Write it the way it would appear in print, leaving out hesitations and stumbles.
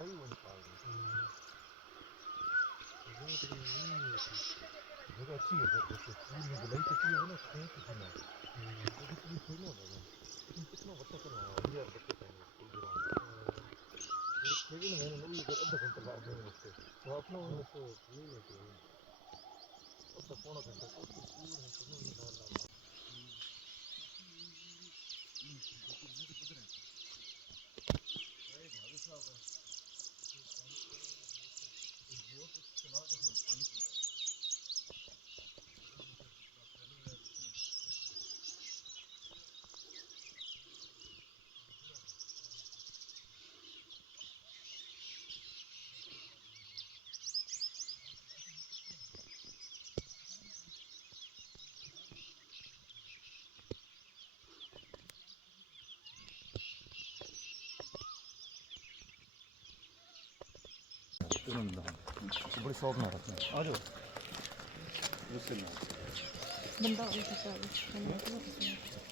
ਪਤਾ ਹੀ ਨਹੀਂ ਪਾਉਂਦੇ जगह अच्छी है सर जैसे पूरी गुलाई कटी है ना खेत थी ना वो भी पूरी थोड़ी ना होगा लेकिन कितना वट्टा करना है 1000 बच्चे चाहिए स्कूल ग्राउंड मेरे खेलने में ना भी अगर आधा घंटा लग जाए उससे तो अपना उससे नहीं लेते आधा पौना घंटा तो पूरा है तो नहीं ला ला बड़ी शौक ना रखते हैं आ जाओ ਬੰਦਾ ਉਹ ਕਰਦਾ